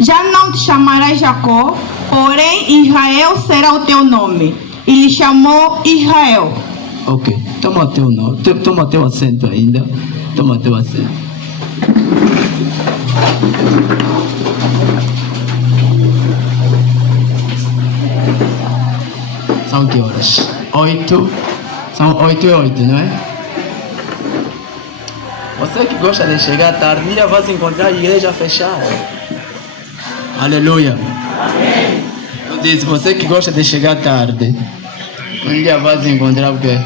Já não te chamarás Jacó, porém Israel será o teu nome. E lhe chamou Israel. Ok, toma teu nome, toma teu assento ainda. Toma teu assento. São que horas? 8. São 8:08, não é? Você que gosta de chegar tarde, um dia vai se encontrar a igreja fechada. Aleluia. Amém. Eu disse, você que gosta de chegar tarde, um dia vai se encontrar o quê?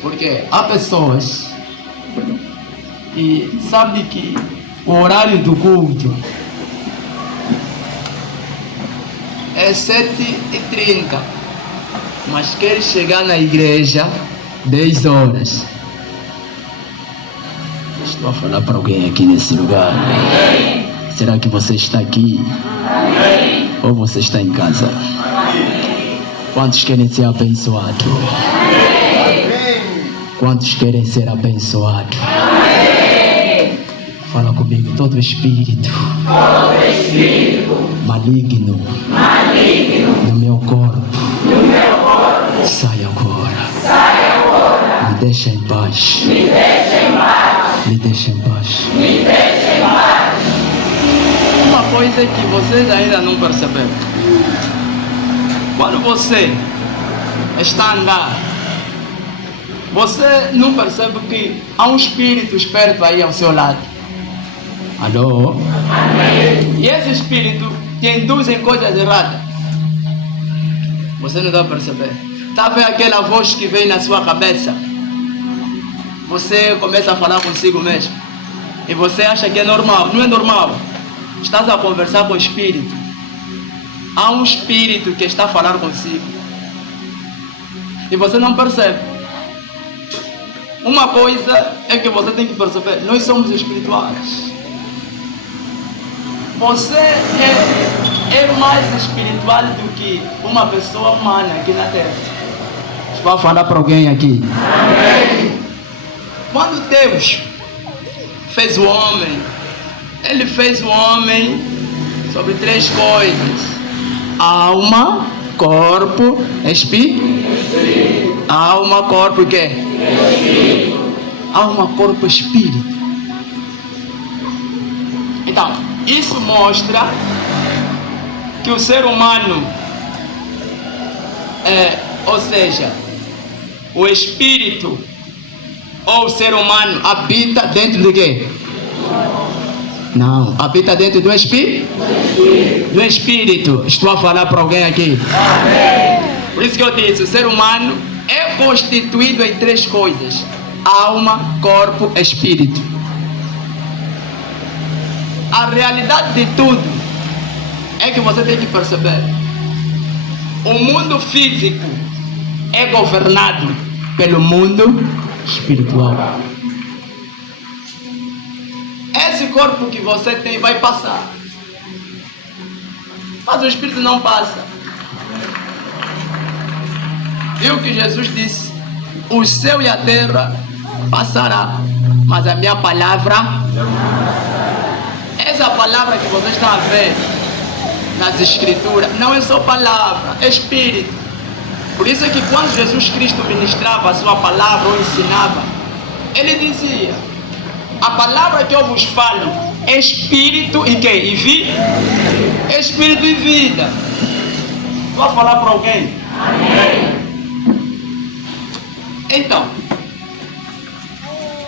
Porque há pessoas que sabem que o horário do culto é 7h30, mas quer chegar na igreja 10 horas. Estou a falar para alguém aqui nesse lugar. Amém. Será que você está aqui? Amém. Ou você está em casa? Amém. Quantos querem ser abençoados? Amém. Quantos querem ser abençoados? Amém. Fala comigo, todo espírito maligno no meu corpo, sai agora. Me deixa em paz. Me deixa em paz. Uma coisa é que vocês ainda não perceberam. Quando você está a andar, você não percebe que há um espírito esperto aí ao seu lado. Alô? Amém. E esse espírito te induz em coisas erradas. Você não dá a perceber. Está a ver aquela voz que vem na sua cabeça? Você começa a falar consigo mesmo. E você acha que é normal. Não é normal. Estás a conversar com o espírito. Há um espírito que está a falar consigo. E você não percebe. Uma coisa é que você tem que perceber. Nós somos espirituais. Você é mais espiritual do que uma pessoa humana aqui na terra. Estou a falar para alguém aqui. Amém. Quando Deus fez o homem, Ele fez o homem sobre 3 coisas: alma, corpo, espírito. Alma, corpo e quê? Espírito. Alma, corpo, espírito. Então, isso mostra que o ser humano ou seja, o espírito ou o ser humano habita dentro de quê? Não, habita dentro do espírito? Do espírito. Estou a falar para alguém aqui. Amém. Por isso que eu disse, o ser humano é constituído em 3 coisas: alma, corpo, espírito. A realidade de tudo é que você tem que perceber. O mundo físico é governado pelo mundo espiritual. Esse corpo que você tem vai passar, mas o espírito não passa. Viu que Jesus disse: o céu e a terra passará, mas a minha palavra, essa palavra que você está a ver nas escrituras, não é só palavra, é espírito. Por isso é que quando Jesus Cristo ministrava a sua palavra ou ensinava, Ele dizia: a palavra que eu vos falo é espírito e quê? E vida? Espírito e vida. Vou falar para alguém? Amém. Então,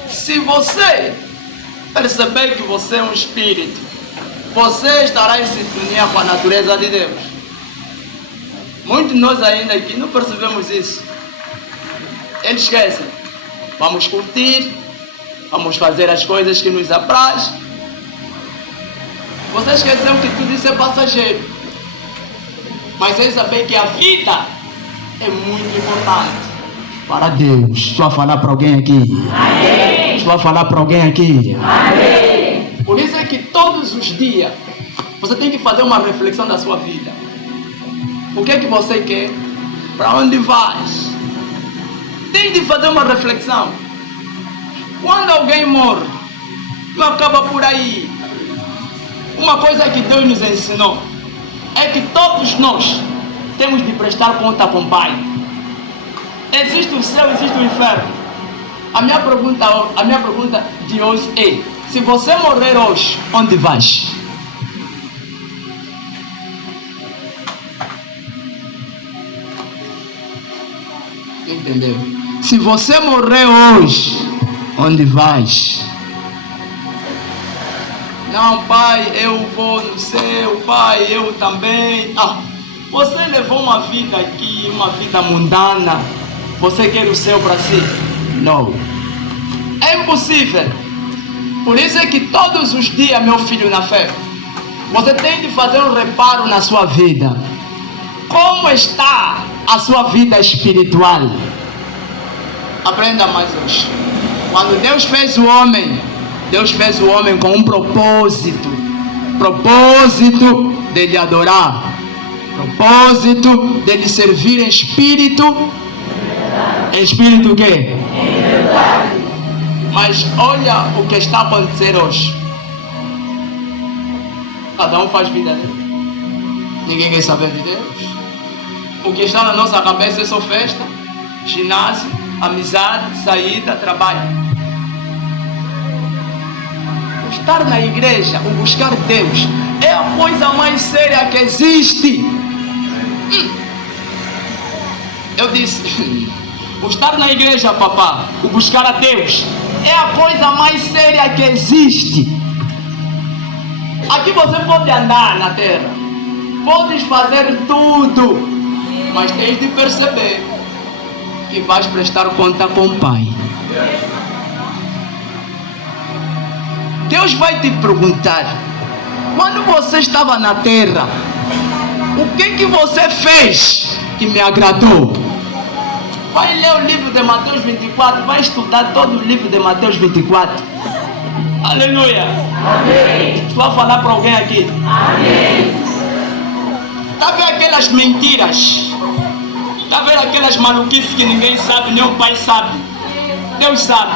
se você perceber que você é um espírito, você estará em sintonia com a natureza de Deus. Muitos de nós ainda aqui não percebemos isso. Eles esquecem. Vamos curtir, vamos fazer as coisas que nos apraz. Você esqueceu que tudo isso é passageiro. Mas eles sabem que a vida é muito importante para Deus. Estou a falar para alguém aqui. Amém. Estou a falar para alguém aqui. Amém. Por isso é que todos os dias você tem que fazer uma reflexão da sua vida. O que é que você quer? Para onde vais? Tem de fazer uma reflexão. Quando alguém morre, Não acaba por aí. Uma coisa que Deus nos ensinou é que todos nós temos de prestar conta com o Pai. Existe o céu, existe o inferno. A minha pergunta de hoje é: se você morrer hoje, onde vais? Entendeu? Se você morrer hoje, onde vais? Não, pai, eu vou no céu, pai, eu também. Você levou uma vida aqui, uma vida mundana. Você quer o céu para si? Não. É impossível. Por isso é que todos os dias, meu filho na fé, você tem de fazer um reparo na sua vida. Como está a sua vida espiritual? Aprenda mais hoje. Quando Deus fez o homem com um propósito. Propósito de lhe adorar. Propósito de lhe servir em espírito. Espírito o quê? Mas olha o que está acontecendo hoje. Cada um faz vida dele. Ninguém quer saber de Deus. O que está na nossa cabeça é só festa, ginásio, amizade, saída, trabalho. O estar na igreja, o buscar Deus, é a coisa mais séria que existe. Eu disse, o estar na igreja, papá, o buscar a Deus, é a coisa mais séria que existe. Aqui você pode andar na terra, podes fazer tudo, mas tens de perceber que vais prestar conta com o Pai. Deus vai te perguntar: quando você estava na terra, o que você fez que me agradou? Vai ler o livro de Mateus 24, vai estudar todo o livro de Mateus 24. Aleluia. Amém. Estou a falar para alguém aqui. Amém. Está vendo aquelas mentiras? Está vendo aquelas maluquices que ninguém sabe, nem o Pai sabe? Deus sabe.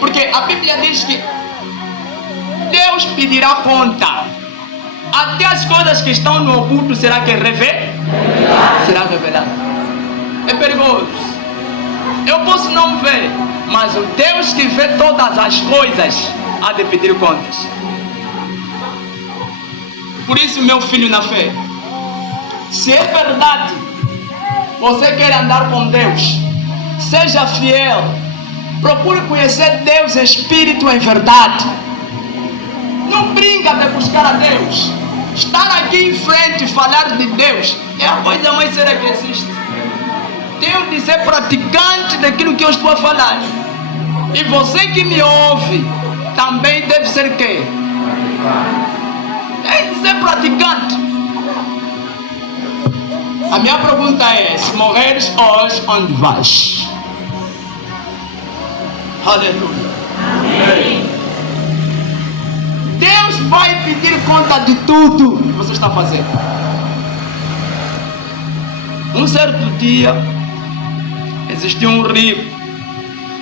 Porque a Bíblia diz que Deus pedirá conta. Até as coisas que estão no oculto será que será revelado. É perigoso. Eu posso não ver, mas o Deus que vê todas as coisas há de pedir contas. Por isso, meu filho na fé, se é verdade, você quer andar com Deus, seja fiel, procure conhecer Deus em espírito e em verdade. Não brinca de buscar a Deus. Estar aqui em frente e falar de Deus é a coisa mais séria que existe. Tenho de ser praticante daquilo que eu estou a falar. E você que me ouve também deve ser quê? Tem de ser praticante. A minha pergunta é: se morreres hoje, onde vais? Aleluia. Amém. Deus vai pedir conta de tudo que você está fazendo. Um certo dia existia um rico,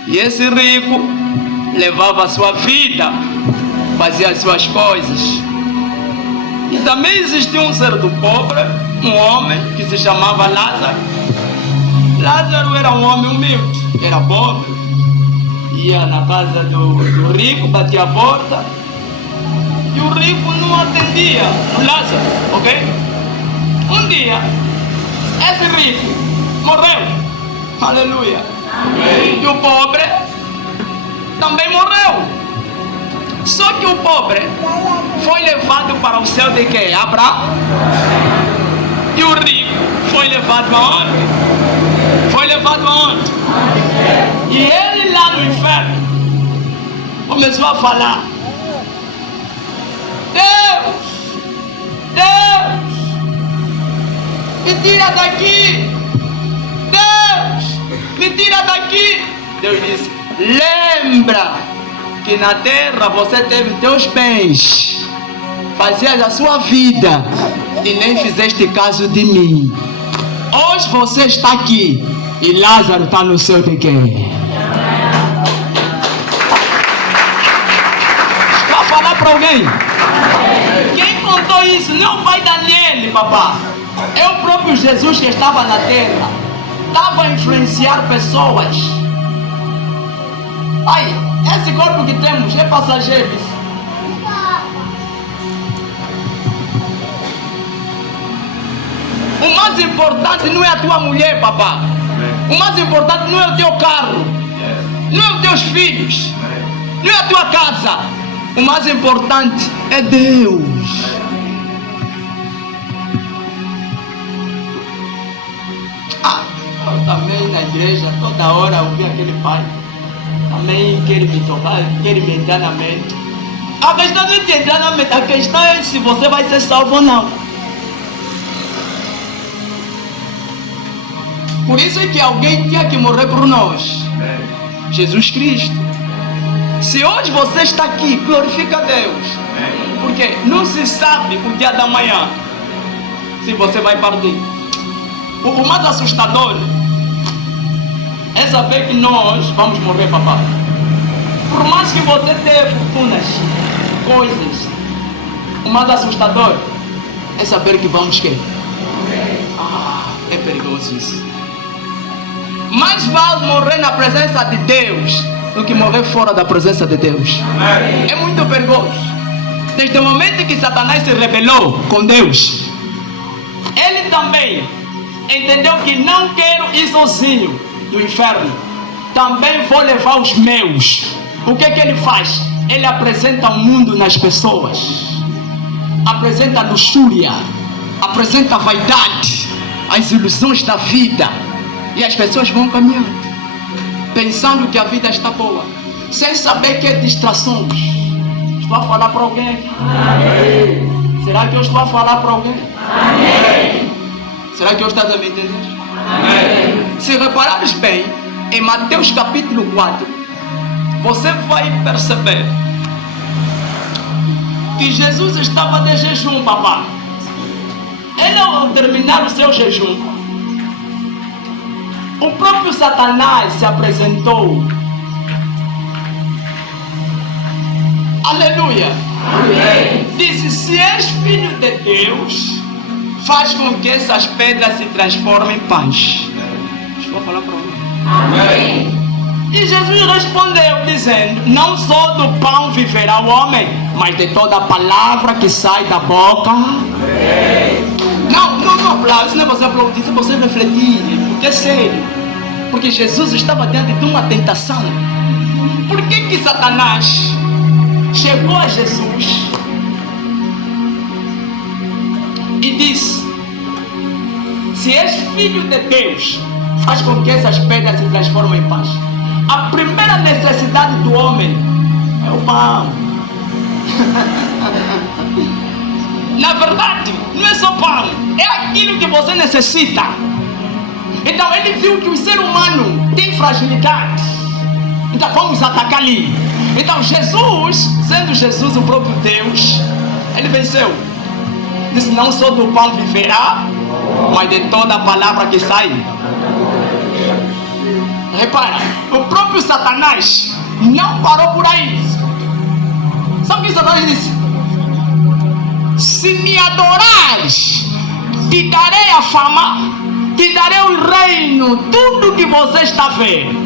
e esse rico levava a sua vida, fazia as suas coisas. E também existia um certo pobre, um homem que se chamava Lázaro. Lázaro era um homem humilde, era pobre, ia na casa do rico, batia a porta, e o rico não atendia o Lázaro, ok? Um dia, esse rico morreu. Aleluia. Amém. E o pobre também morreu. Só que o pobre foi levado para o céu de quem? Abraão. E o rico foi levado aonde? Foi levado aonde? E ele lá no inferno começou a falar: Deus, me tira daqui. Me tira daqui. Deus disse: lembra que na terra você teve teus bens, fazias a sua vida e nem fizeste caso de mim. Hoje você está aqui e Lázaro está no céu de quem? falar para alguém? Quem contou isso? Não é o pai Daniel, papá. É o próprio Jesus que estava na terra. Estava a influenciar pessoas. Ai, esse corpo que temos é passageiro. O mais importante não é a tua mulher, papá. O mais importante não é o teu carro. Não é os teus filhos. Não é a tua casa. O mais importante é Deus. Eu também na igreja, toda hora eu ouvi aquele pai. Também quer me tocar, quer me entrar na mente. A questão não é te entrar na mente, a questão é se você vai ser salvo ou não. Por isso é que alguém tinha que morrer por nós. Jesus Cristo. Se hoje você está aqui, glorifica a Deus. Porque não se sabe o dia da manhã se você vai partir. O mais assustador é saber que nós vamos morrer, papai. Por mais que você tenha fortunas, coisas, o mais assustador é saber que vamos quê? É perigoso isso. Mais vale morrer na presença de Deus do que morrer fora da presença de Deus. É muito perigoso. Desde o momento que Satanás se rebelou com Deus, ele também entendeu que não quero ir sozinho do inferno. Também vou levar os meus. O que ele faz? Ele apresenta o mundo nas pessoas. Apresenta a luxúria. Apresenta a vaidade. As ilusões da vida. E as pessoas vão caminhando, pensando que a vida está boa, sem saber que é distrações. Estou a falar para alguém? Amém. Será que eu estou a falar para alguém? Amém. Será que eu estás a me entender? Amém. Se reparares bem, em Mateus capítulo 4, você vai perceber que Jesus estava de jejum, papá. Ele, ao terminar o seu jejum, o próprio Satanás se apresentou. Aleluia. Amém. Disse: se és filho de Deus, faz com que essas pedras se transformem em pães. Estou a falar para você. Amém. E Jesus respondeu dizendo: não só do pão viverá o homem, mas de toda a palavra que sai da boca. Amém. Não aplaude, não é você aplaudir, é você refletir, porque é sério. Porque Jesus estava diante de uma tentação. Por que Satanás chegou a Jesus e disse: se és filho de Deus, faz com que essas pedras se transformem em pães. A primeira necessidade do homem é o pão. Na verdade, não é só pão, é aquilo que você necessita. Então ele viu que o ser humano tem fragilidade. Então vamos atacar ali. Então Jesus, sendo Jesus o próprio Deus, ele venceu. Disse: não só do pão viverá, mas de toda a palavra que sai. Repara, o próprio Satanás não parou por aí. Sabe o que Satanás disse? Se me adorares, te darei a fama, te darei o reino, tudo que você está vendo.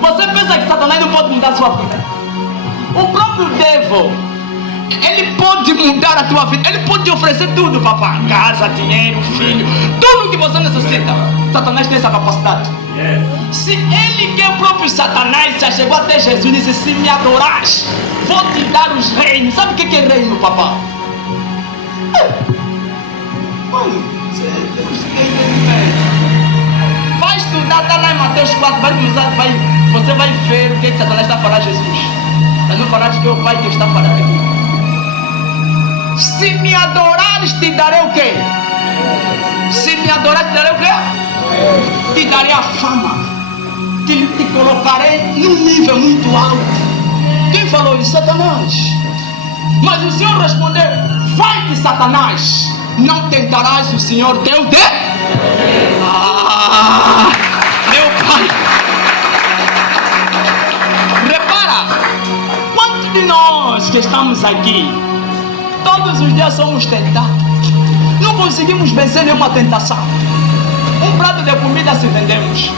Você pensa que Satanás não pode mudar a sua vida? O próprio diabo, ele pode mudar a tua vida. Ele pode te oferecer tudo, papá: casa, dinheiro, filho, tudo que você necessita. Satanás tem essa capacidade. Se ele, que é o próprio Satanás, já chegou até Jesus e disse: se me adorares, vou te dar os reinos. Sabe o que é reino, papá? Mano, vai estudar, está lá em Mateus 4, vai começar, você vai ver o que Satanás está a falar a Jesus. Mas não falar de que é o Pai que está falando aqui. Se me adorares, te darei o quê? Se me adorares, te darei o quê? Te darei a fama. Te colocarei num nível muito alto. Quem falou isso? Satanás. Mas o Senhor respondeu: vai-te, Satanás, não tentarás o Senhor teu Deus. Meu Pai. Repara, quantos de nós nós que estamos aqui, todos os dias somos tentados. Não conseguimos vencer nenhuma tentação. Um prato de comida se vendemos.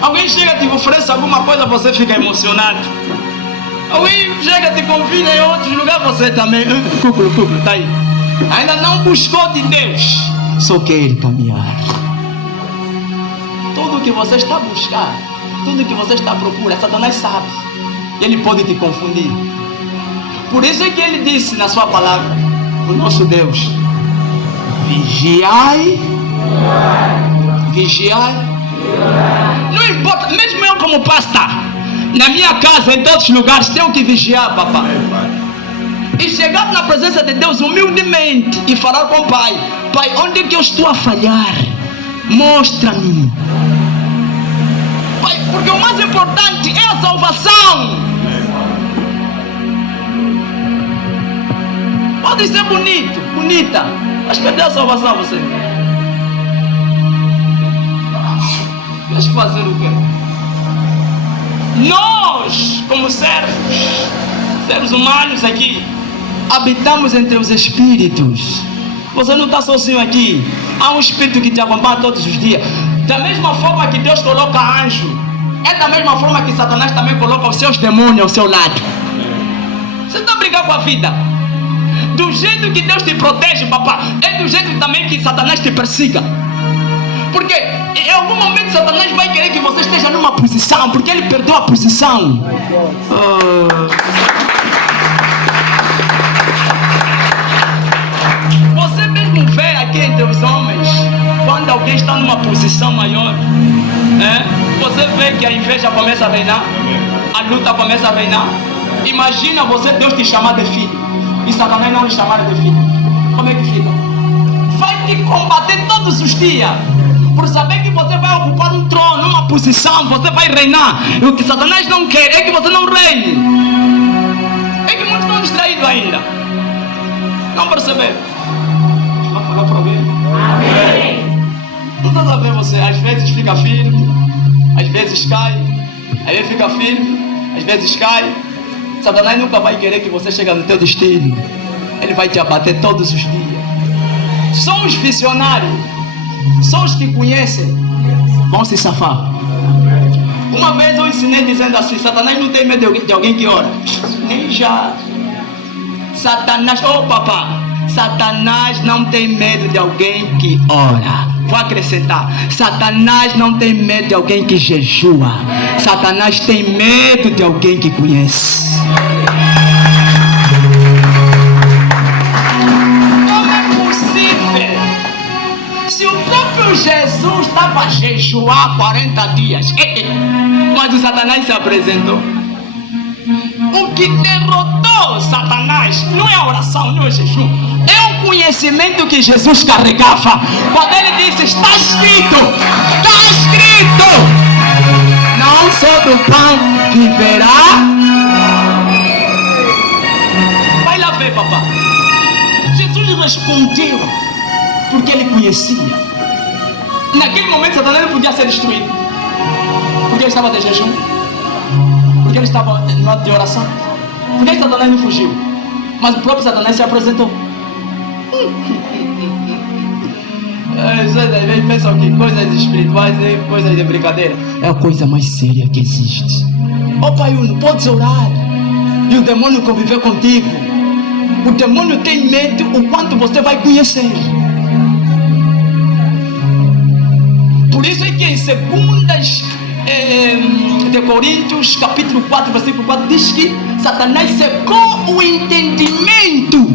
Alguém chega e te oferece alguma coisa, você fica emocionado. Alguém chega e te convida em outros lugares, você também. Cúculo, tá aí. Ainda não buscou de Deus, só quer caminhar. Tudo que você está buscando, tudo que você está procurando, Satanás sabe. Ele pode te confundir. Por isso é que ele disse na sua palavra, o nosso Deus: vigiai, vigiai. Não importa, mesmo eu como pastor, na minha casa, em todos os lugares, tenho que vigiar, papai. E chegar na presença de Deus humildemente e falar com o Pai: Pai, onde é que eu estou a falhar? Mostra-me. Pai, porque o mais importante é a salvação. Pode ser bonito, bonita, mas cadê a salvação você? Tens que fazer o quê? Nós, como seres humanos aqui, habitamos entre os espíritos. Você não está sozinho aqui. Há um espírito que te acompanha todos os dias. Da mesma forma que Deus coloca anjo, é da mesma forma que Satanás também coloca os seus demônios ao seu lado. Você está brincando com a vida? Do jeito que Deus te protege, papá, é do jeito também que Satanás te persiga. Porque em algum momento Satanás vai querer que você esteja numa posição, porque ele perdeu a posição. Você mesmo vê aqui entre os homens, quando alguém está numa posição maior, né? Você vê que a inveja começa a reinar, a luta começa a reinar. Imagina você, Deus te chamar de filho, e Satanás não lhe chamar de filho. Como é que fica? Vai te combater todos os dias, por saber que você vai ocupar um trono, uma posição, você vai reinar. E o que Satanás não quer é que você não reine. É que muitos estão distraídos ainda. Não perceberam? Vai falar para alguém? Amém. Não está a ver você, às vezes fica firme, às vezes cai, às vezes fica firme, às vezes cai. Satanás nunca vai querer que você chegue no teu destino. Ele vai te abater todos os dias. Só os visionários, só os que conhecem, vão se safar. Uma vez eu ensinei dizendo assim: Satanás não tem medo de alguém que ora. Nem já. Satanás, papá, Satanás não tem medo de alguém que ora. Vou acrescentar: Satanás não tem medo de alguém que jejua. Satanás tem medo de alguém que conhece. Jesus estava a jejuar 40 dias, mas o Satanás se apresentou. O que derrotou Satanás não é a oração, não é o jejum, é o conhecimento que Jesus carregava. Quando ele disse: está escrito, não só do pão viverá. Vai lá ver, papá. Jesus respondeu porque ele conhecia. Naquele momento Satanás não podia ser destruído, porque ele estava de jejum, porque ele estava no ato de oração. Porque Satanás não fugiu, mas o próprio Satanás se apresentou. Às vezes pensam que coisas espirituais é coisas de brincadeira. É a coisa mais séria que existe. Pai, não podes orar e o demônio conviver contigo. O demônio tem medo o quanto você vai conhecer. Por isso é que em 2 de Coríntios, capítulo 4, versículo 4, diz que Satanás secou o entendimento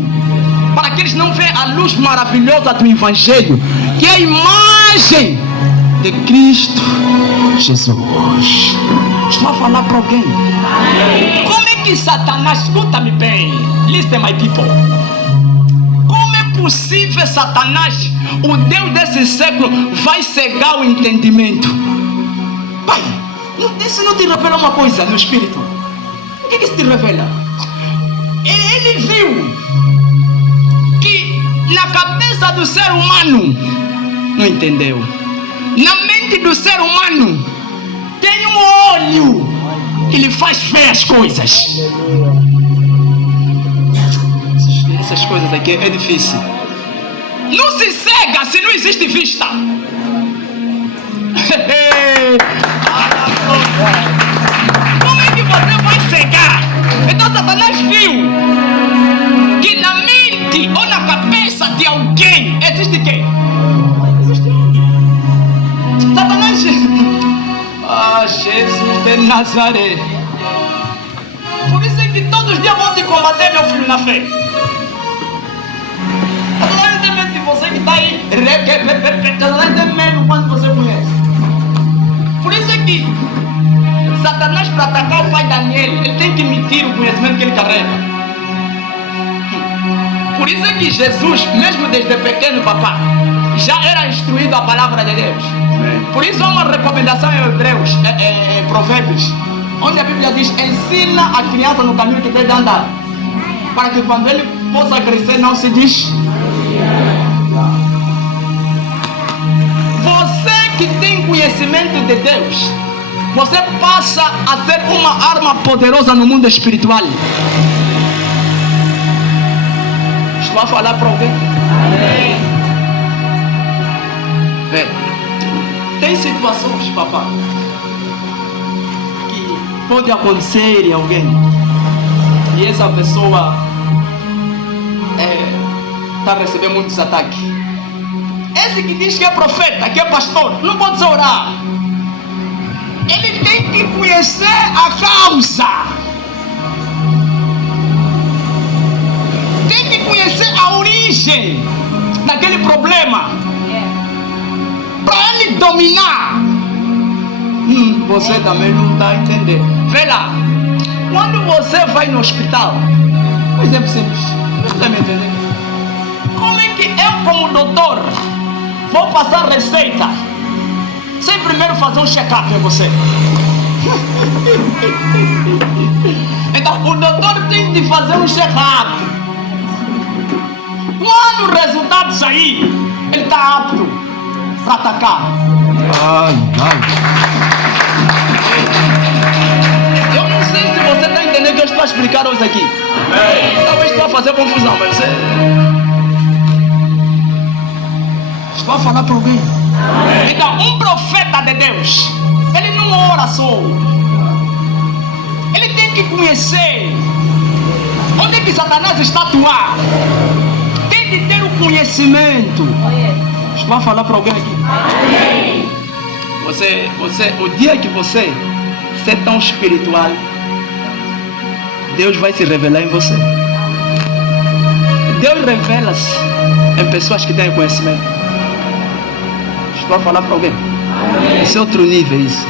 para que eles não vejam a luz maravilhosa do Evangelho, que é a imagem de Cristo Jesus. Estou a falar para alguém. Como é que Satanás, escuta-me bem, listen my people. Possível Satanás, o Deus desse século, vai cegar o entendimento? Pai, isso não te revela uma coisa no espírito? O que isso te revela? Ele viu que na cabeça do ser humano, não entendeu? Na mente do ser humano tem um olho que lhe faz ver as coisas. essas coisas aqui é difícil. Não se cega se não existe vista. Como é que você vai cegar? Então Satanás viu que na mente ou na cabeça de alguém existe quem? Existe alguém. Satanás... Jesus de Nazaré. Por isso é que todos os dias vão te combater, meu filho, na fé. Satanás tem medo de você que está aí. Satanás tem medo quando você conhece. Por isso é que Satanás, para atacar o pai Daniel, ele tem que mentir o conhecimento que ele carrega. Por isso é que Jesus, mesmo desde pequeno, papá, já era instruído a palavra de Deus. Por isso há uma recomendação em Hebreus, em Provérbios, onde a Bíblia diz: ensina a criança no caminho que deve andar, para que quando ele possa crescer não se diz. Você que tem conhecimento de Deus, você passa a ser uma arma poderosa no mundo espiritual. Estou a falar para alguém? Tem situações, papá, que pode acontecer em alguém e essa pessoa está recebendo muitos ataques. Esse que diz que é profeta, que é pastor, não pode só orar. Ele tem que conhecer a causa. Tem que conhecer a origem daquele problema, para ele dominar. Você também não está entendendo. Vê lá, quando você vai no hospital, um exemplo simples, você está me entendendo? Como é que eu, como doutor, vou passar receita sem primeiro fazer um check-up em você? Então o doutor tem de fazer um check-up. Quando o resultado sair, ele está apto para atacar. Eu não sei se você está entendendo o que eu estou a explicar hoje aqui. Talvez estou a fazer confusão, mas você... Estou a falar para alguém. Então, um profeta de Deus, ele não ora só. Ele tem que conhecer onde é que Satanás está atuando. Tem de ter o conhecimento. Estou a falar para alguém aqui. O dia que você ser tão espiritual, Deus vai se revelar em você. Deus revela-se em pessoas que têm conhecimento. Estou a falar para alguém. Esse é outro nível, isso.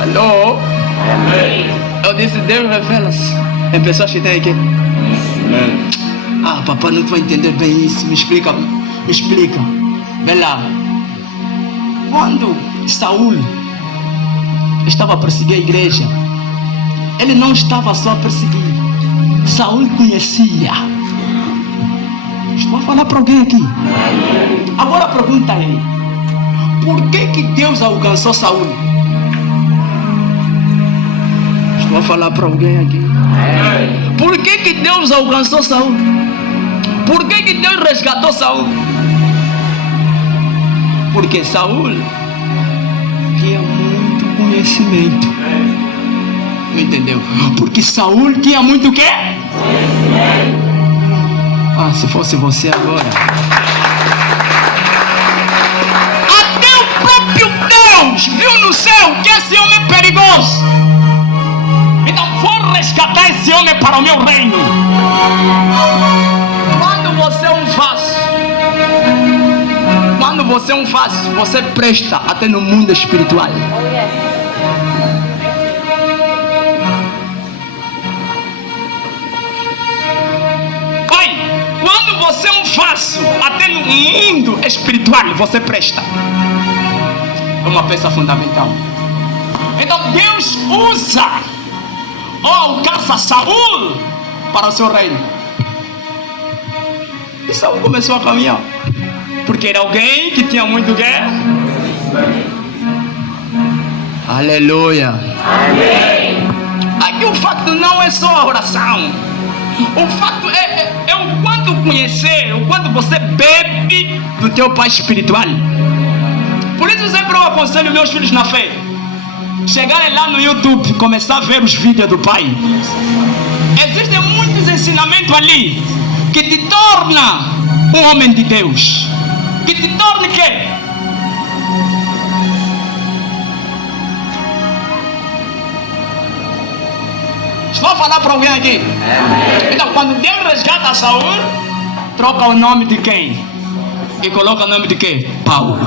Alô? Eu disse, Deus revela-se em pessoas que têm aqui. Ah, papai, não estou a entender bem isso. Me explica. Vê lá. Quando Saul estava a perseguir a igreja, ele não estava só a perseguir. Saul conhecia. Estou a falar para alguém aqui. Agora a pergunta é: por que Deus alcançou Saul? Estou a falar para alguém aqui. Por que Deus alcançou Saul? Por que Deus resgatou Saul? Porque Saul tinha muito conhecimento. Não entendeu? Porque Saul tinha muito o quê? Conhecimento. Ah, se fosse você agora. Até o próprio Deus viu no céu que esse homem é perigoso. Então vou resgatar esse homem para o meu reino. Quando você é um vaso, você presta até no mundo espiritual. Quando você é um vaso, até no mundo espiritual você presta. É uma peça fundamental. Então Deus usa ou alcança Saul para o seu reino. E Saul começou a caminhar, porque era alguém que tinha muito guerra. Aleluia. Amém. Aqui o facto não é só a oração. O fato é o quanto conhecer, o quanto você bebe do teu pai espiritual. Por isso sempre eu aconselho meus filhos na fé chegarem lá no YouTube, começar a ver os vídeos do pai. Existem muitos ensinamentos ali que te torna um homem de Deus. Que te torne quê? Estou a falar para alguém aqui. Então, quando Deus resgata Saul, troca o nome de quem? E coloca o nome de quem? Paulo.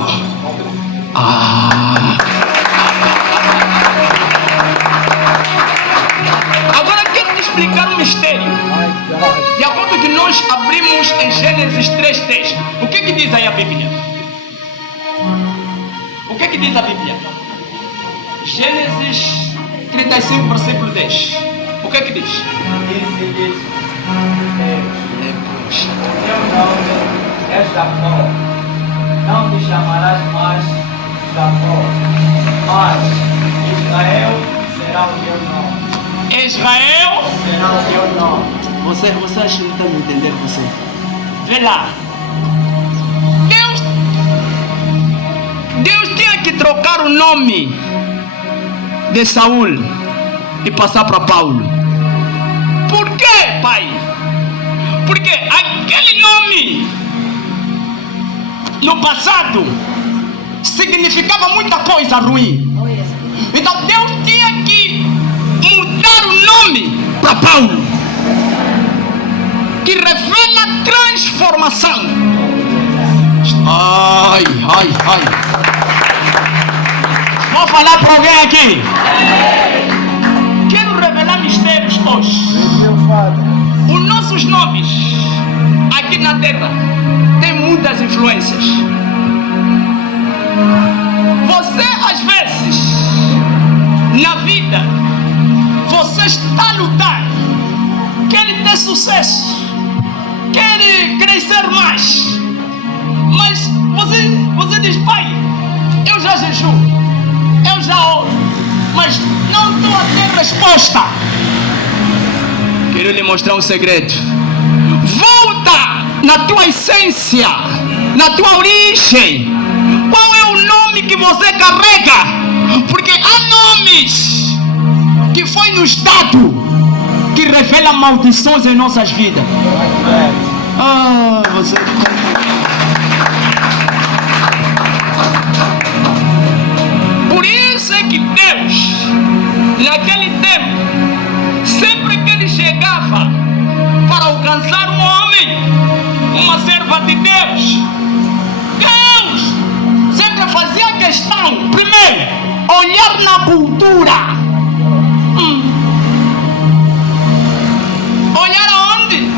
Agora quero te explicar um mistério. De acordo que nós abrimos em Gênesis 3:10. O que diz aí a Bíblia? O que diz a Bíblia? Gênesis 35, versículo 10. O que diz? Disse-lhes Deus: teu nome é Jacó, não te chamarás mais Jacó, mas Israel será o teu nome. Israel Será o teu nome. Você acha que não está me entendendo, você? Vê lá. Deus tinha que trocar o nome de Saul e passar para Paulo. Por quê, pai? Porque aquele nome no passado significava muita coisa ruim. Então Deus tinha que mudar o nome para Paulo, que revela transformação. Ai. Vou falar para alguém aqui. Quero revelar mistérios hoje. Os nossos nomes aqui na terra têm muitas influências. Você às vezes na vida você está a lutar, quer ter sucesso, quer crescer mais, mas você diz: pai, eu já jejuo, eu já oro, mas não estou a ter resposta. Quero lhe mostrar um segredo. Volta na tua essência, na tua origem. Qual é o nome que você carrega? Porque há nomes que foi nos dado que revelam maldições em nossas vidas. Você... Por isso é que Deus, naquele tempo, sempre que ele chegava para alcançar um homem, uma serva de Deus, Deus sempre fazia questão, primeiro, olhar na cultura. Olhar aonde?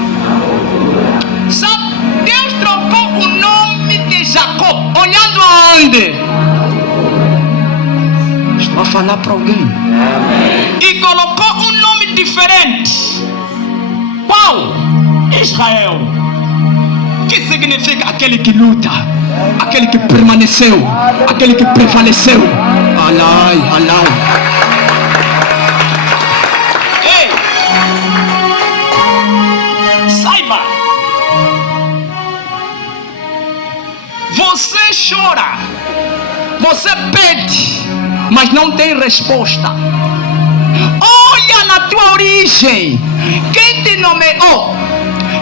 Sabe, Deus trocou o nome de Jacó, olhando aonde? Estou a falar para alguém. E colocou um nome diferente. Qual? Israel. Que significa aquele que luta, aquele que permaneceu, aquele que prevaleceu. Alai. Ei, saiba, você chora, você pede, mas não tem resposta. Olha na tua origem. Quem te nomeou?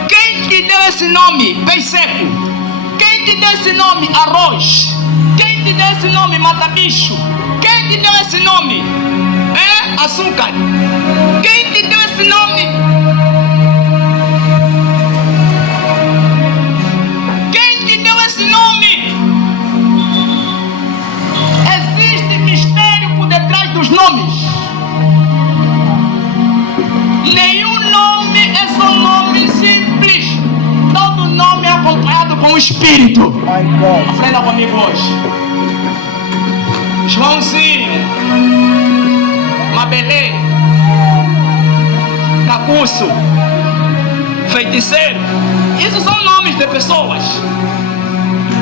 Quem te deu esse nome? Peixe seco. Quem te deu esse nome? Arroz. Quem te deu esse nome? Mata-bicho. Quem te deu esse nome? Açúcar. Quem te deu esse nome? Quem te deu esse nome? Existe mistério por detrás dos nomes. Nenhum nome é só nome simples. Todo nome é acompanhado com o Espírito. Aprenda comigo hoje. Joãozinho, Mabelê, Cacuço, Feiticeiro. Isso são nomes de pessoas.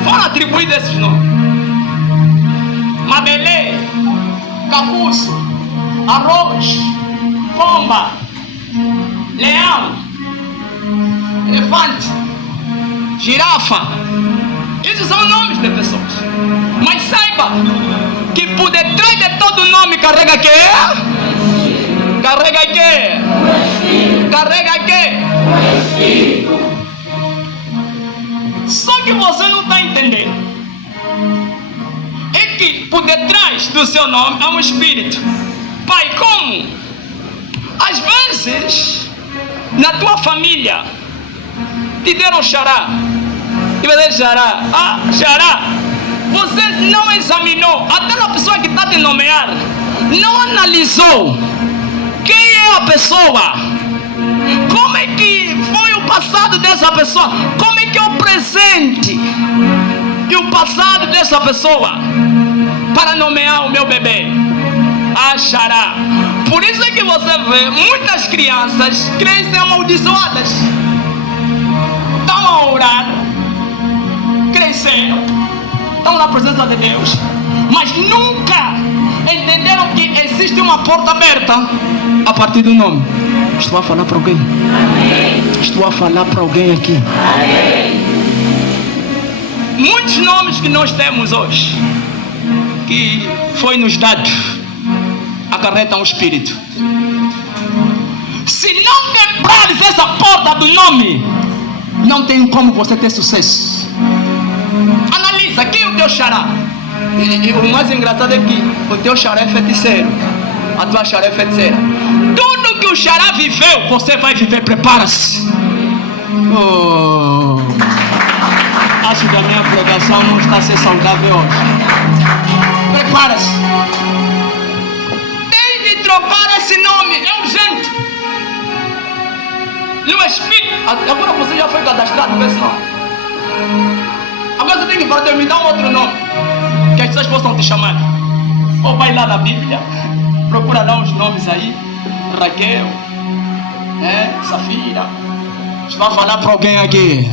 Foram atribuídos esses nomes. Mabelê, Cacuço, Arroz, Pomba, Leão, elefante, girafa. Esses são nomes de pessoas. Mas saiba que por detrás de todo nome carrega quê? Carrega quê? Carrega quê? Só que você não está entendendo. É que por detrás do seu nome há um espírito. Pai, como? Às vezes, na tua família, te deram xará. E você xará. Ah, xará. Você não examinou. Até a pessoa que está te nomear não analisou quem é a pessoa. Como é que foi o passado dessa pessoa? Como é que é o presente e o passado dessa pessoa para nomear o meu bebê? Achará. Por isso é que você vê muitas crianças crescem amaldiçoadas. Estão a orar, cresceram, estão na presença de Deus, mas nunca entenderam que existe uma porta aberta a partir do nome. Estou a falar para alguém? Amém. Estou a falar para alguém aqui. Amém. Muitos nomes que nós temos hoje, que foi nos dado, acarretam o espírito. Se não quebrares essa porta do nome, não tem como você ter sucesso. Analisa, quem é o teu xará? E o mais engraçado é que o teu xará é feiticeiro. A tua xará é feiticeira. Tudo que o xará viveu, você vai viver. Prepara-se. Oh. Acho que a minha pregação não está a ser saudável hoje. Prepara-se. Tem de trocar esse nome. É urgente. No espírito. Agora você já foi cadastrado com esse nome. Agora você tem que falar, me dá um outro nome que as pessoas possam te chamar. Ou vai lá na Bíblia, procura lá uns nomes aí. Raquel, Safira. Você vai falar para alguém aqui.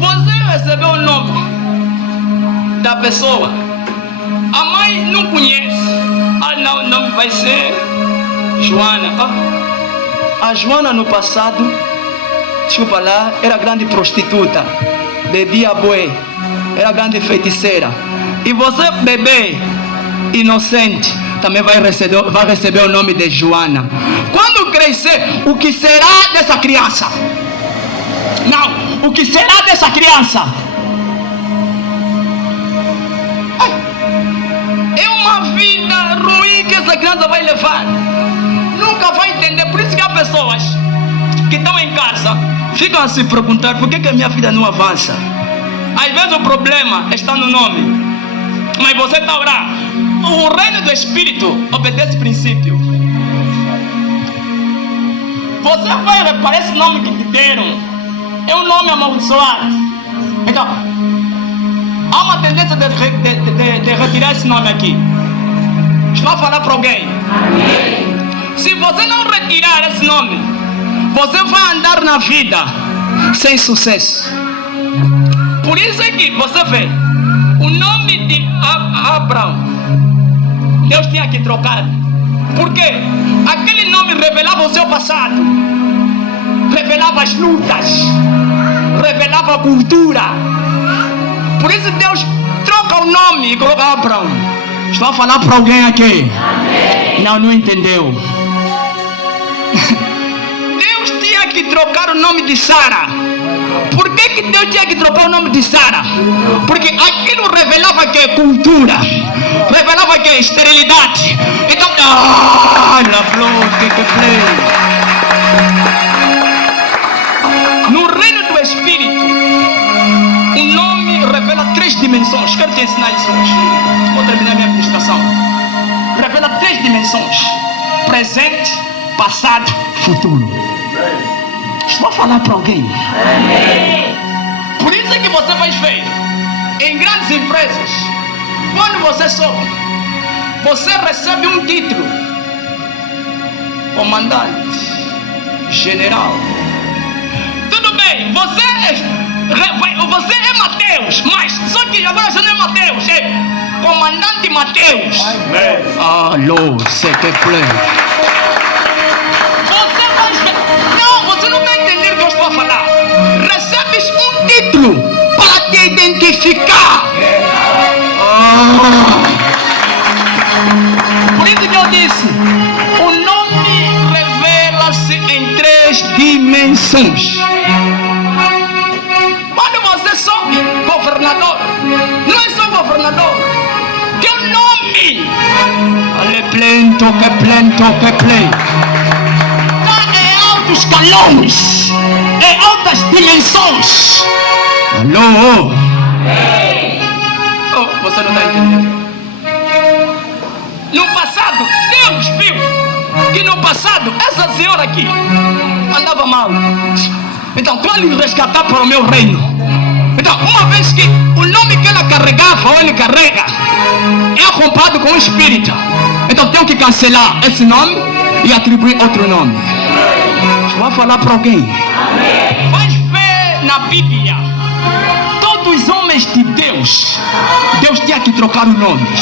Você recebeu o nome da pessoa, a mãe não conhece. Ah não, o nome vai ser Joana. A Joana no passado, desculpa lá, era grande prostituta, bebia bué, era grande feiticeira. E você, bebê inocente, também vai receber o nome de Joana. Quando crescer, o que será dessa criança? Não, o que será dessa criança? É uma vida ruim que essa criança vai levar. Nunca vai entender. Por isso que há pessoas que estão em casa, ficam a se perguntar por que a minha vida não avança. Às vezes o problema está no nome, mas você está a orar. O reino do Espírito obedece princípio. Você vai reparar esse nome que te deram. É um nome amaldiçoado. Então, há uma tendência de retirar esse nome aqui. Estou a falar para alguém. Amém. Se você não retirar esse nome, você vai andar na vida sem sucesso. Por isso é que você vê o nome de Abraão, Deus tinha que trocar. Porque aquele nome revelava o seu passado, revelava as lutas, revelava a cultura. Por isso Deus troca o nome e coloca Abraão. Estou a falar para alguém aqui. Amém. Não entendeu. Deus tinha que trocar o nome de Sara. Por que Deus tinha que trocar o nome de Sara? Porque aquilo revelava que é cultura, revelava que é esterilidade. Então, la flor que play. No reino do Espírito, o nome revela 3 dimensões. Quero te ensinar isso hoje. Vou terminar minha administração. Revela 3 dimensões: presente, passado, futuro. Estou a falar para alguém. Por isso é que você vai ver em grandes empresas, quando você sobe, você recebe um título: comandante, general. Tudo bem, você é Mateus, mas só que agora você não é Mateus, é comandante Mateus. Alô, você quer play? Você não a falar. Recebes um título para te identificar. Por isso que eu disse, o nome revela-se em 3 dimensões. Quando você sobe governador, não é só governador, teu nome. Ale plento, que plento, que plento. É altos escalões, é altas dimensões. Alô? Oh, você não está entendendo. No passado, Deus viu que no passado essa senhora aqui andava mal. Então, quando ele resgatar para o meu reino, então, uma vez que o nome que ela carregava ou ele carrega é acompanhado com o espírito, então tenho que cancelar esse nome e atribuir outro nome. Vou falar para alguém. Vais ver na Bíblia, todos os homens de Deus, Deus tinha que trocar os nomes.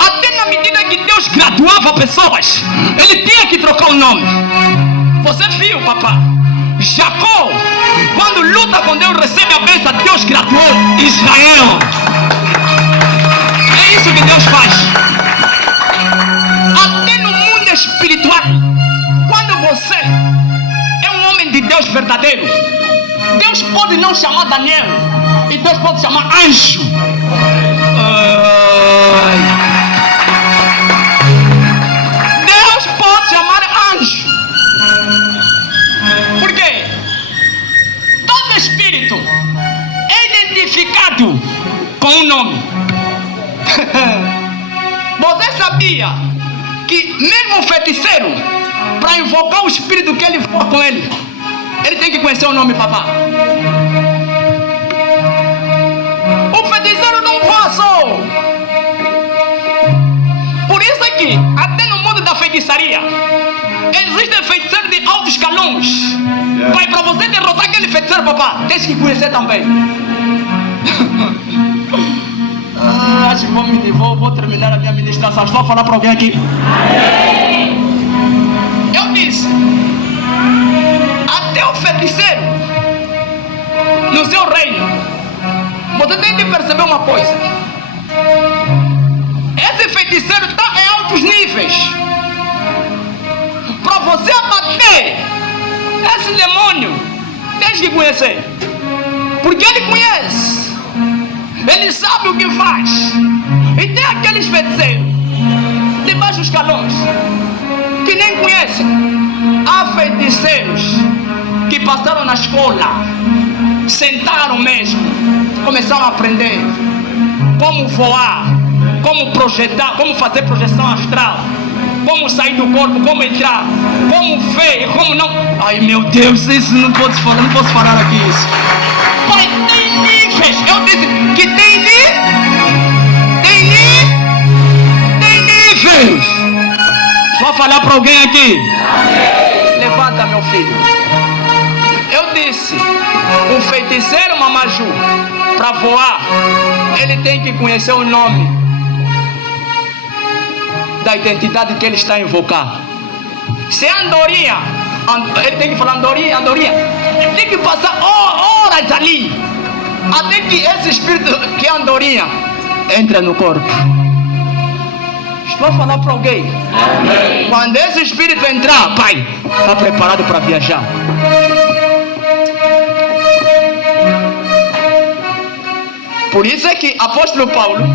Até na medida que Deus graduava pessoas, ele tinha que trocar o nome. Você viu, papá? Jacó, quando luta com Deus, recebe a bênção, Deus graduou Israel. É isso que Deus faz. Até no mundo espiritual, quando você é um homem de Deus verdadeiro, Deus pode não chamar Daniel, e Deus pode chamar anjo. Deus pode chamar anjo. Por quê? Todo espírito é identificado com um nome. Você sabia que mesmo o feiticeiro, para invocar o espírito que ele for com ele, ele tem que conhecer o nome, papá. O feiticeiro não passou. Por isso é que até no mundo da feitiçaria existem feiticeiros de altos escalões. Pai, para você derrotar aquele feiticeiro, papá, tens que conhecer também. Acho que vou terminar a minha ministração. Estou a falar para alguém aqui. Eu disse, até o feiticeiro no seu reino, você tem que perceber uma coisa. Esse feiticeiro está em altos níveis. Para você abater esse demônio, tens que conhecer. Porque ele conhece, ele sabe o que faz. E tem aqueles feiticeiros debaixo dos escalões que nem conhecem. Há feiticeiros que passaram na escola, sentaram mesmo, começaram a aprender como voar, como projetar, como fazer projeção astral, como sair do corpo, como entrar, como ver, como não. Ai meu Deus, isso não posso falar aqui isso. Pai, tem níveis. Eu disse que tem níveis. Vou falar para alguém aqui. Levanta, meu filho. Eu disse, um feiticeiro mamaju, para voar, ele tem que conhecer o nome da identidade que ele está a invocar. Se é andorinha, ele tem que falar andorinha. Ele tem que passar horas ali, até que esse espírito que é andorinha entra no corpo. Estou a falar para alguém. Amém. Quando esse espírito entrar, pai, está preparado para viajar. Por isso é que apóstolo Paulo,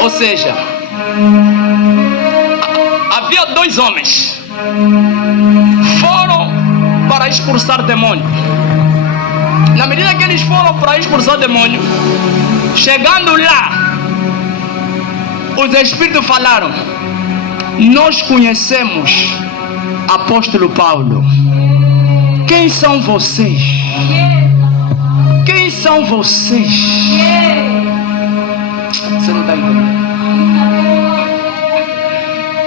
ou seja, havia 2 homens, foram para expulsar demônio. Na medida que eles foram para expulsar demônio, chegando lá, os espíritos falaram: nós conhecemos apóstolo Paulo. Quem são vocês? Quem são vocês? Você não está entendendo?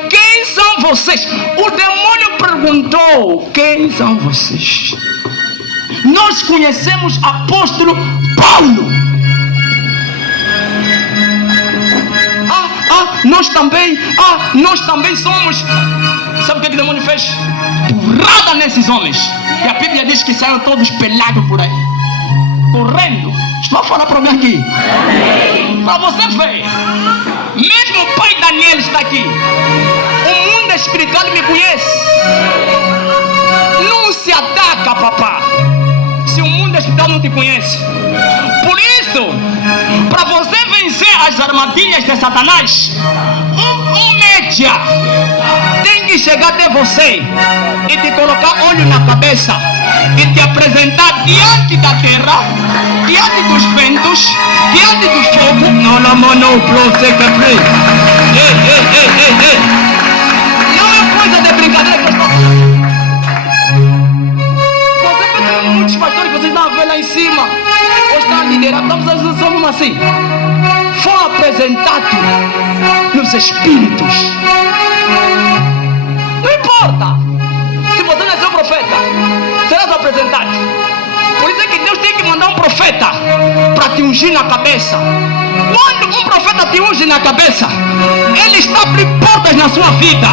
Quem são vocês? O demônio perguntou: quem são vocês? Nós conhecemos apóstolo Paulo. Nós também somos Sabe o que o demônio fez? Porrada nesses homens. E a Bíblia diz que saíram todos pelados por aí, correndo. Estou a falar para alguém aqui. Para você ver. Mesmo o pai Daniel está aqui. O mundo espiritual me conhece. Não se ataca, papá, se o mundo espiritual não te conhece. Por isso, para você vencer as armadilhas de Satanás, um média tem que chegar até você e te colocar óleo na cabeça e te apresentar diante da terra, diante dos ventos, diante do fogo. Não, não é coisa de brincadeira que eu estou falando. Você pensa, muitos pastores que vocês estão a ver lá em cima, ou estão liderados, estamos a dizer como assim? Foram apresentados nos espíritos. Não importa se você não é seu profeta, serás apresentado. Por isso é que Deus tem que mandar um profeta para te ungir na cabeça. Quando um profeta te unge na cabeça, ele está abrindo portas na sua vida.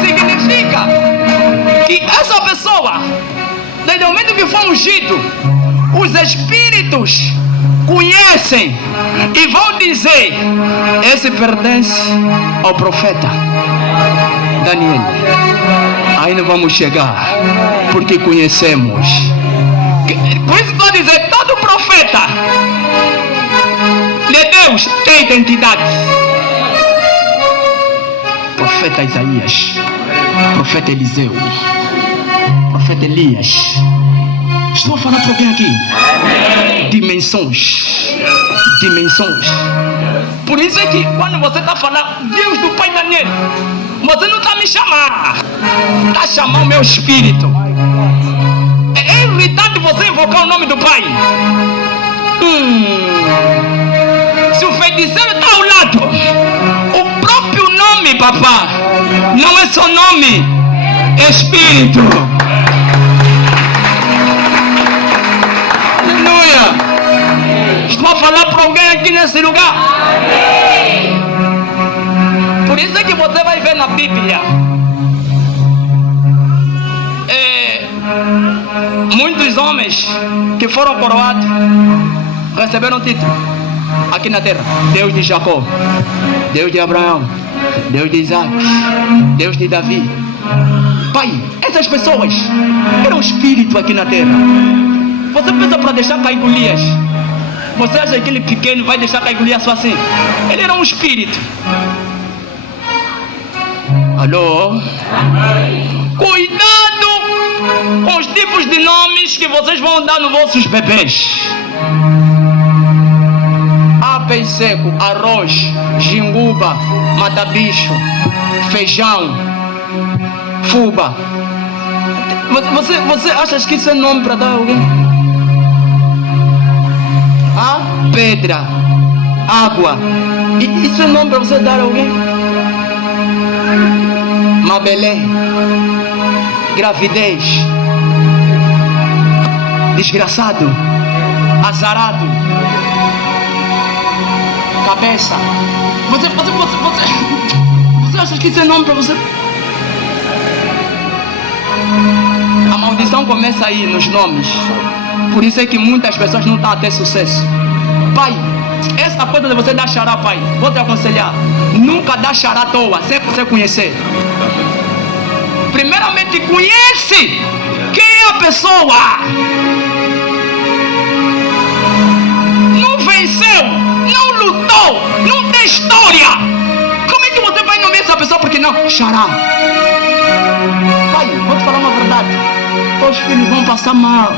Significa que essa pessoa, desde o momento que foi ungido, os espíritos conhecem e vão dizer: esse pertence ao profeta Daniel. Aí não vamos chegar, porque conhecemos. Por isso estou a dizer, todo profeta de Deus tem identidade. Profeta Isaías, profeta Eliseu, profeta Elias. Estou a falar para alguém aqui. Dimensões. Por isso é que quando você está falando Deus do pai Daniel, você não está me chamando, está chamando o meu espírito. É irritante você invocar o nome do pai. Se o feiticeiro está ao lado, o próprio nome, papá, não é só nome, é espírito. Aleluia. Estou a falar para alguém aqui nesse lugar. Por isso é que você vai ver na Bíblia muitos homens que foram coroados receberam um título aqui na terra: Deus de Jacó, Deus de Abraão, Deus de Isaac, Deus de Davi. Pai, essas pessoas eram um espírito aqui na terra. Você pensa para deixar cair Golias? Você acha que aquele pequeno vai deixar cair Golias só assim? Ele era um espírito. Alô? Cuidado com os tipos de nomes que vocês vão dar nos vossos bebês. Apê seco, arroz, jinguba, mata-bicho, feijão, fuba. Você acha que isso é nome para dar a alguém? Pedra, água. Isso é nome para você dar a alguém? Mabelé, gravidez, desgraçado, azarado, cabeça. Você acha que isso é nome para você? A maldição começa aí nos nomes. Por isso é que muitas pessoas não estão a ter sucesso. Pai, essa coisa de você dar xará, pai, vou te aconselhar: nunca dá xará à toa, sem você conhecer. Primeiramente, conhece quem é a pessoa. Não venceu, não lutou, não tem história. Como é que você vai nomear essa pessoa? Porque não, xará. Pai, vou te falar uma verdade: os filhos vão passar mal.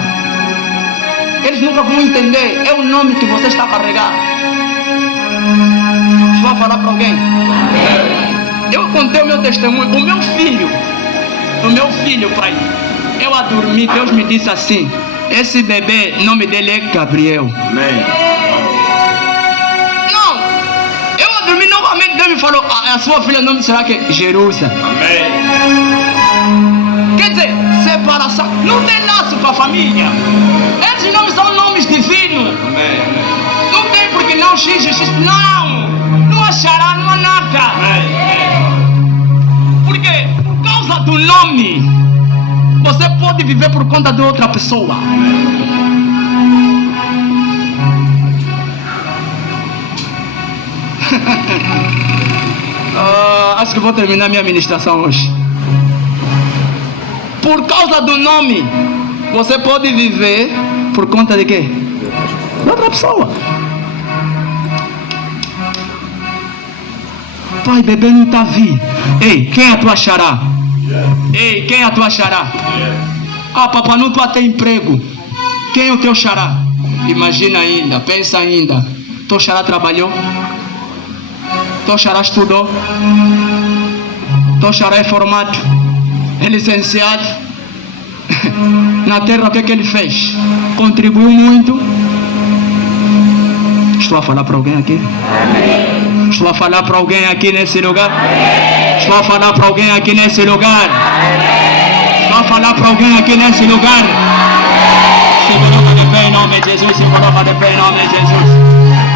Eles nunca vão entender. É o nome que você está carregando. Vou falar para alguém. Eu contei o meu testemunho. O meu filho, pai, eu a dormir, Deus me disse assim: esse bebê, o nome dele é Gabriel. Amém. Não, eu a dormir novamente, Deus me falou: a sua filha, o nome será que é Jerusa. Amém. Quer dizer, separação. Não tem laço com a família. Esses nomes são nomes divinos. Amém. Não tem porque não X, não. pode viver por conta de outra pessoa. Acho que vou terminar minha ministração hoje. Por causa do nome, você pode viver por conta de quê? De outra pessoa. Pai, bebê não está vindo. Ei, quem é a tua xará? Ei, quem é a tua xará? Ah, papai, não pode ter emprego. Quem é o teu xará? Imagina ainda, pensa ainda. Teu xará trabalhou? Teu xará estudou? Teu xará é formado? É licenciado? Na terra o que é que ele fez? Contribuiu muito? Estou a falar para alguém aqui? Estou a falar para alguém aqui nesse lugar? Estou a falar para alguém aqui nesse lugar? Estou a falar para alguém aqui nesse lugar? Se coloca de pé em nome de Jesus, se coloca de pé em nome de Jesus.